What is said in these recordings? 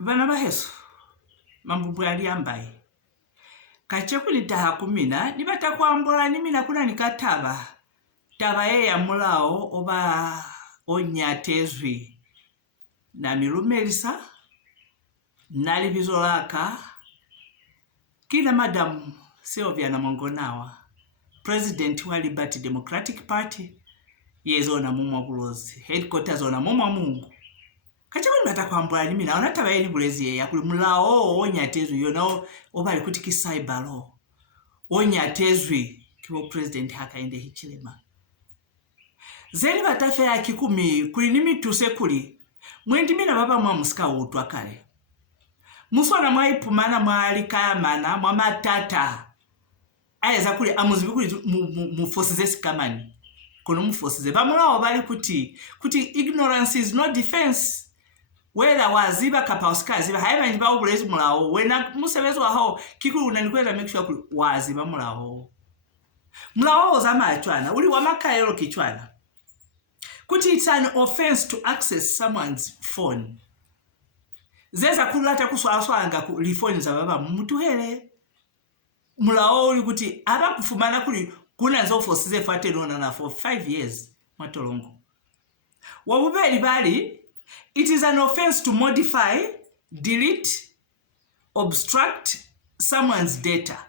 Bana baheso mambubu aliambai kachekulita hakumina nibatakwambola nimina kuna nikataba taba ya mulao oba onyatezwi na milumelisa nali bizolaka kina Madam Sylvia na Mongonawa President wa Liberty Democratic Party yezona mumwa bulozi headquarters ona mumwa mungu kachakuli batakwambola nimina onataba yeli bulezi ya kuli mulao onyatezwi yona obali kuti ki cyber law onyatezwi kibo president hakaende hichilema zeli batafe ya kikumi kuli nimituse kuli mwendi mina baba mwa musika utwa kale musona mwaipumana mwali kayamana mwa matata ayeza kuli amuzibi kuli mufosize sikamani kono mufosize bamulawo bali kuti ignorance is no defense whether waziba kapauska ziba haiba njiba ubulezi mulawo wena musebezo waho kikulu unanikweza make sure kuli waziba mulawo zama achwana uli wamakaelo kichwana kuti it's an offense to access someone's phone zeza kulata kuswaswanga ku phone za baba mutuhere mulawo uli kuti aba kufumana kuli kuna nzofosize fate nona na for 5 years matolongo wabubeli bali it is an offense to modify, delete, obstruct someone's data.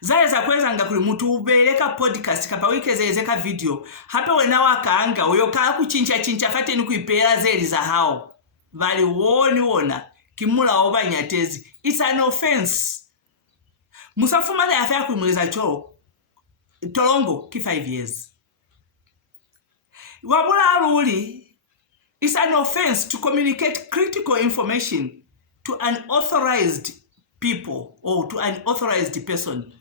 Zaeza kweza nga kuli mutu ubeleka podcast kapa wikezezeka video. Hapa wena wakaanga uyokaa kuchincha fate nukuipela zeli za hao. Vali wona kimula oba nyatezi. It's an offense. Musafuma da yafaya kumweza choo. Tolongo ki 5 years. Wabula aruli. It's an offense to communicate critical information to unauthorized people or to an authorized person.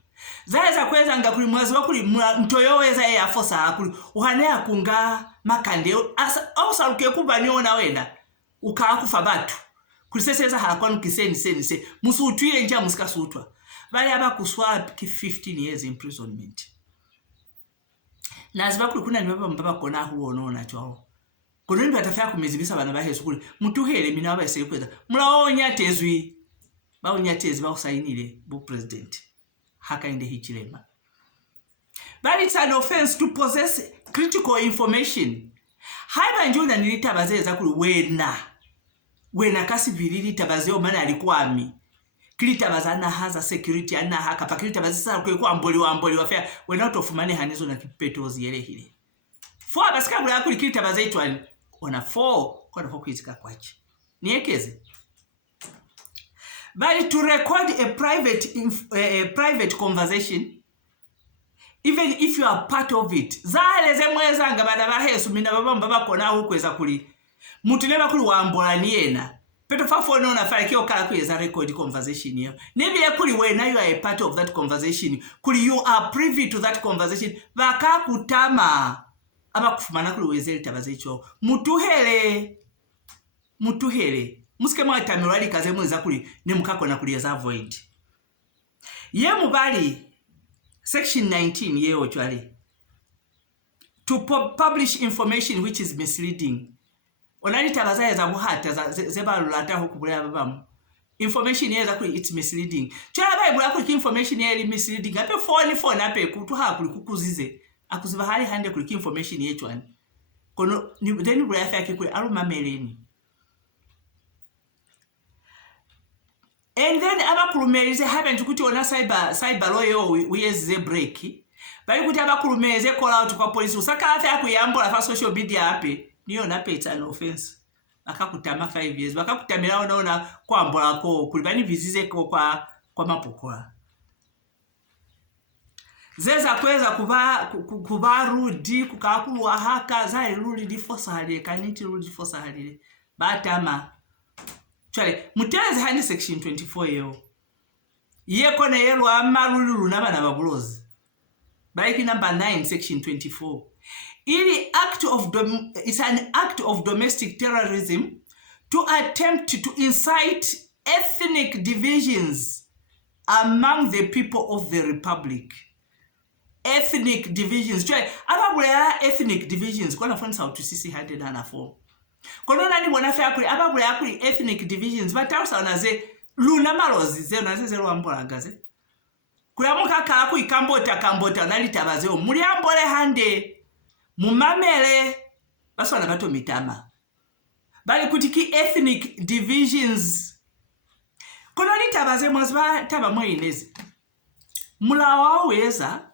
Zaeza kweza nga kuli mwazi wakuli mtoyoweza ya fosa akuli uhanea kunga makande au saluke kubaniona wena ukakufa batu kuliseseza halakwanu kiseni musu utuile nja musika suutwa bali aba kuswa ki 15 years imprisonment naziba kuli kuna nibaba mbaba kona huo nona chwao kono ndo atafaya kumezibisa bana bahesu kuli mutuhere mina wabaise kweza mulawo nyatezwi bawo nyatezi bawo sayinile bu president hakaende hichilema but it's an offense to possess critical information haiba njuna nilitabazeza kuli wena kasivilili tabazeo mana alikuami kilitabazana haza security ana haka pakilitabazisa kwa amboli wafea wena utofumane hanizo na kipetozi yele hile fwa basika bula kuli kilitabazeitwa ona 4 kwa 4 kwizika kwachi niekeze but to record a private conversation even if you are part of it zaleze mweza nga bada bahesu mina baba kona hukweza kuli mutu neba kuli wambola niena peto fafo no na fara kio kala kweza record conversation yo nebile kuli wena you are a part of that conversation kuli you are privy to that conversation baka kutama aba kufumana kuli wezeli tabazecho mutuhere musike mwatamirwali kaze mweza kuli nemukako na kuli za void ye mubali section 19 ye ochwali to publish information which is misleading onali tabazaye za buhata zebalulata hukubulya babamu information yeza kuli it's misleading chala bayibula kuli information ye misleading ape phone ape kutuha kuli kukuzize akuziba hali hande kuli information yechwani kono then bula yafa kuli alumameleni and then abakulumelize happen kuti ona cyber law yo uyeze break bali kuti abakulumelize call out kwa police usakala afa yakuyambola fa social media ape niyo nape it's an offense akakutama 5 years bakakutamira ona kwambola ko kuli bani vizize ko kwa mapokola zeza kweza kuba rudi kukakulwa haka za rudi difosa halile kaniti rudi fosa halile batama chale muteze hani section 24 yo yeko na yelo amarulu nabana babulozi baiki number 9 section 24 it's an act of domestic terrorism to attempt to incite ethnic divisions among the people of the republic. Ethnic divisions. Ababule ethnic divisions. Kwa nafonisa utusisi hade na nafo. kono nani bona fe akuli ababule akuli ethnic divisions batausa naze luna malozi ze naze ze lwambolagaze kulamuka ka akuli kambota nalitabaze muri ambole hande mumamele baswana bato mitama bali kutiki ethnic divisions kono litabaze mwazba taba mwinezi mulawa weza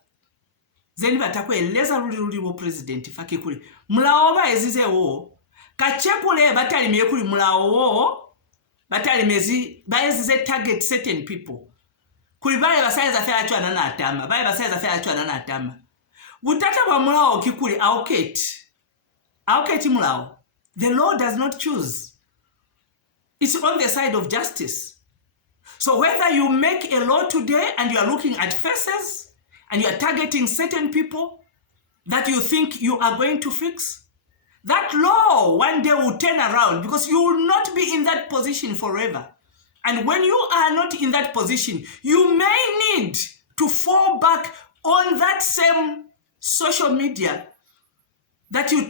zeni batakweleza luli wo president faki kuli mulawa ba ezizewo kachekule batali miyekuli mulawa wo batali mezi baezize target certain people kuli bale basaiza fe achwana na atama bale basaiza fe achwana na atama butata wa mulawa kikuli auketi mulawa. The law does not choose. It's on the side of justice. So whether you make a law today and you are looking at faces and you are targeting certain people that you think you are going to fix, that law one day will turn around because you will not be in that position forever. And when you are not in that position, you may need to fall back on that same social media that you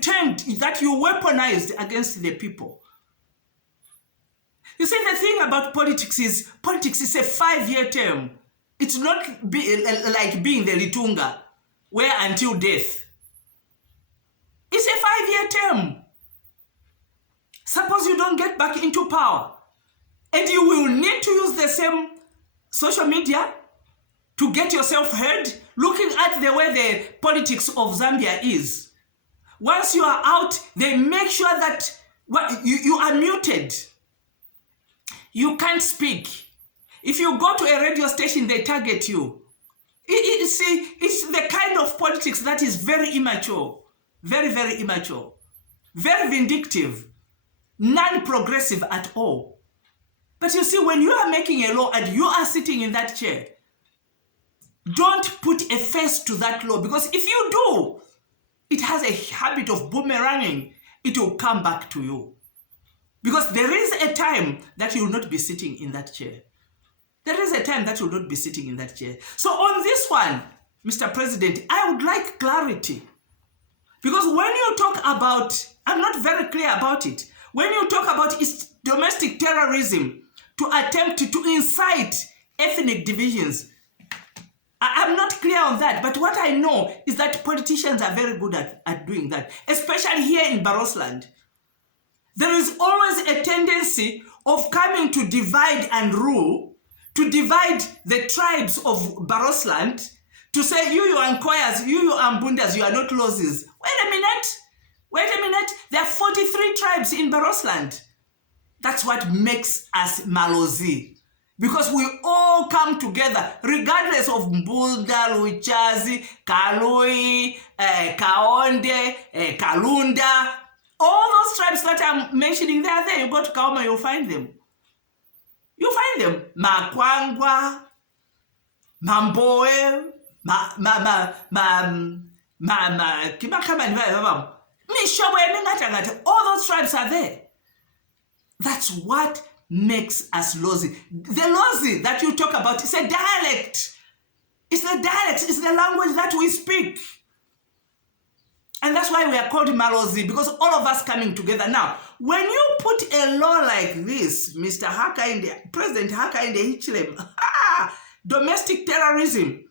weaponized against the people. You see, the thing about politics is a 5-year term. It's not like being the Litunga, where until death. It's a 5-year term. Suppose you don't get back into power, and you will need to use the same social media to get yourself heard, looking at the way the politics of Zambia is. Once you are out, they make sure that you are muted. You can't speak. If you go to a radio station, they target you. It's the kind of politics that is very immature. Very, very immature. Very vindictive. Non-progressive at all. But you see, when you are making a law and you are sitting in that chair, don't put a face to that law, because if you do, it has a habit of boomeranging. It will come back to you. Because there is a time that you will not be sitting in that chair. There is a time that you will not be sitting in that chair. So on this one, Mr. President, I would like clarity. Because when you talk about, I'm not very clear about it, when you talk about domestic terrorism to attempt to incite ethnic divisions, I'm not clear on that, but what I know is that politicians are very good at doing that, especially here in Barosland. There is always a tendency of coming to divide and rule, to divide the tribes of Barosland, to say, you Ankoyas, you Ambundas, you are not losses. Wait a minute, there are 43 tribes in Barosland. That's what makes us Malozi. Because we all come together, regardless of Mbunda, Luichazi, Kaloi, Kaonde, Kalunda. All those tribes that I'm mentioning, they are there. You go to Kaoma, you'll find them. You find them. Makwangwa, Mamboe, all those tribes are there. That's what makes us Lozi. The Lozi that you talk about is a dialect. It's the dialect, it's the language that we speak. And that's why we are called Malozi, because all of us coming together. Now, when you put a law like this, Mr. President Hakainde Hichilema, domestic terrorism,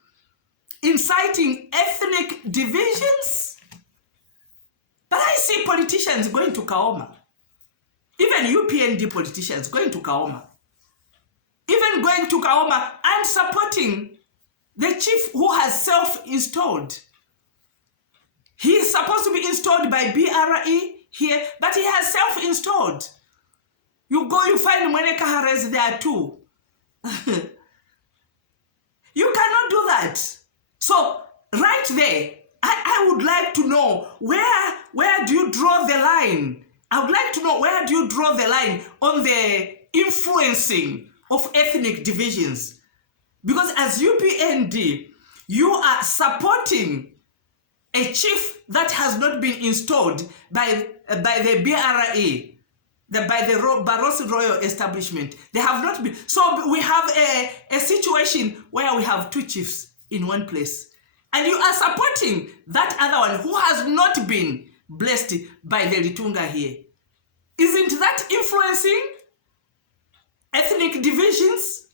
inciting ethnic divisions, but I see politicians going to Kaoma. Even UPND politicians going to Kaoma. Even going to Kaoma and supporting the chief who has self-installed. He is supposed to be installed by BRE here, but he has self-installed. You go, you find Mweneka Harez there too. You cannot do that. So, right there, I would like to know, where do you draw the line? I would like to know, where do you draw the line on the influencing of ethnic divisions? Because as UPND, you are supporting a chief that has not been installed by the BRE, by the Barroso Royal Establishment. They have not been. So we have a situation where we have two chiefs in one place. And you are supporting that other one who has not been blessed by the Litunga here. Isn't that influencing ethnic divisions?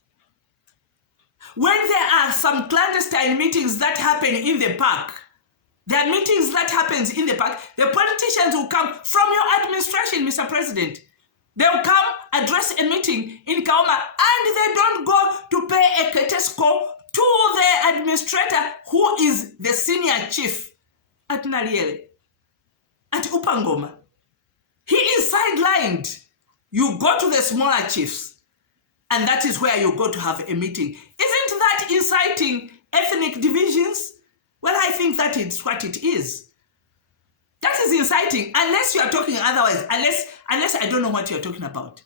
When there are some clandestine meetings that happen in the park, there are meetings that happens in the park, the politicians will come from your administration, Mr. President. They'll come address a meeting in Kaoma and they don't go to pay a courtesy to the administrator who is the senior chief at Naliele, at Upangoma. He is sidelined. You go to the smaller chiefs and that is where you go to have a meeting. Isn't that inciting ethnic divisions? Well, I think that is what it is. That is inciting, unless you are talking otherwise, unless I don't know what you're talking about.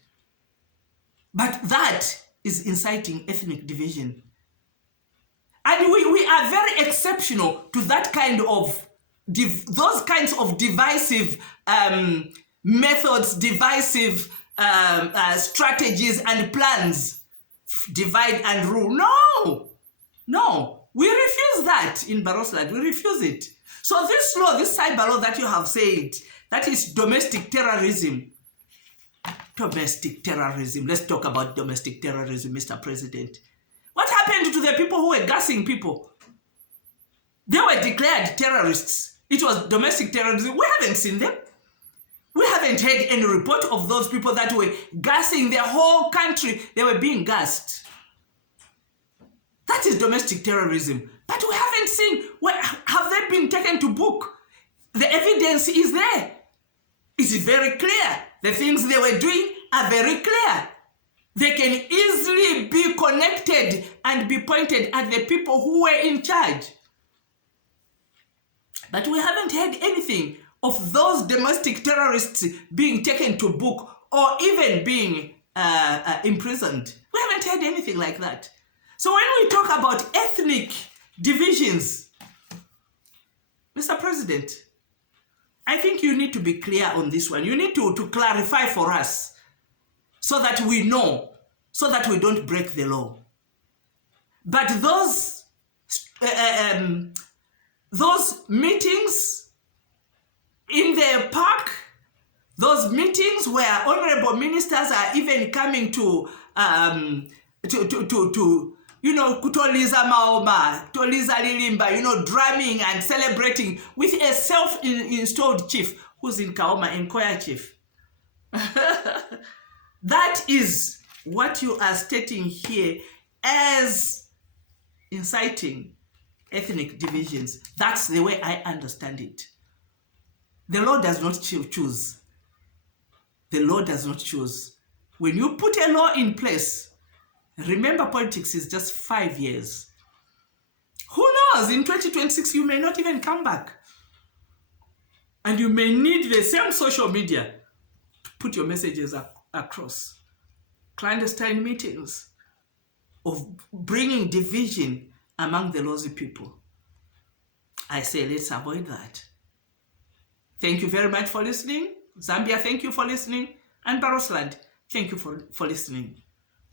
But that is inciting ethnic division. And we are very exceptional to that kind of, those kinds of divisive methods, divisive strategies and plans. Divide and rule. No. We refuse that in Barosland. We refuse it. So this law, this cyber law that you have said, that is domestic terrorism. Domestic terrorism. Let's talk about domestic terrorism, Mr. President. What happened to the people who were gassing people? They were declared terrorists. It was domestic terrorism. We haven't seen them. We haven't heard any report of those people that were gassing the whole country. They were being gassed. That is domestic terrorism. But we haven't seen, have they been taken to book? The evidence is there. It's very clear. The things they were doing are very clear. They can easily be connected and be pointed at the people who were in charge. But we haven't heard anything of those domestic terrorists being taken to book or even being imprisoned. We haven't heard anything like that. So when we talk about ethnic divisions, Mr. President, I think you need to be clear on this one. You need to clarify for us so that we know, so that we don't break the law. But those meetings in the park, those meetings where honorable ministers are even coming to kutoliza maoma, toliza lilimba, drumming and celebrating with a self-installed chief who's in Kaoma, Nkoya chief. That is what you are stating here as inciting ethnic divisions. That's the way I understand it. The law does not choose. The law does not choose. When you put a law in place, remember, politics is just 5 years. Who knows? In 2026, you may not even come back. And you may need the same social media to put your messages across. Clandestine meetings of bringing division among the Lozi people. I say, let's avoid that. Thank you very much for listening. Zambia, thank you for listening. And Barosland, thank you for listening.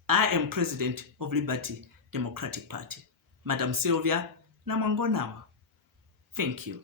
I am President of Liberty Democratic Party, Madam Sylvia Namwangonawa. Thank you.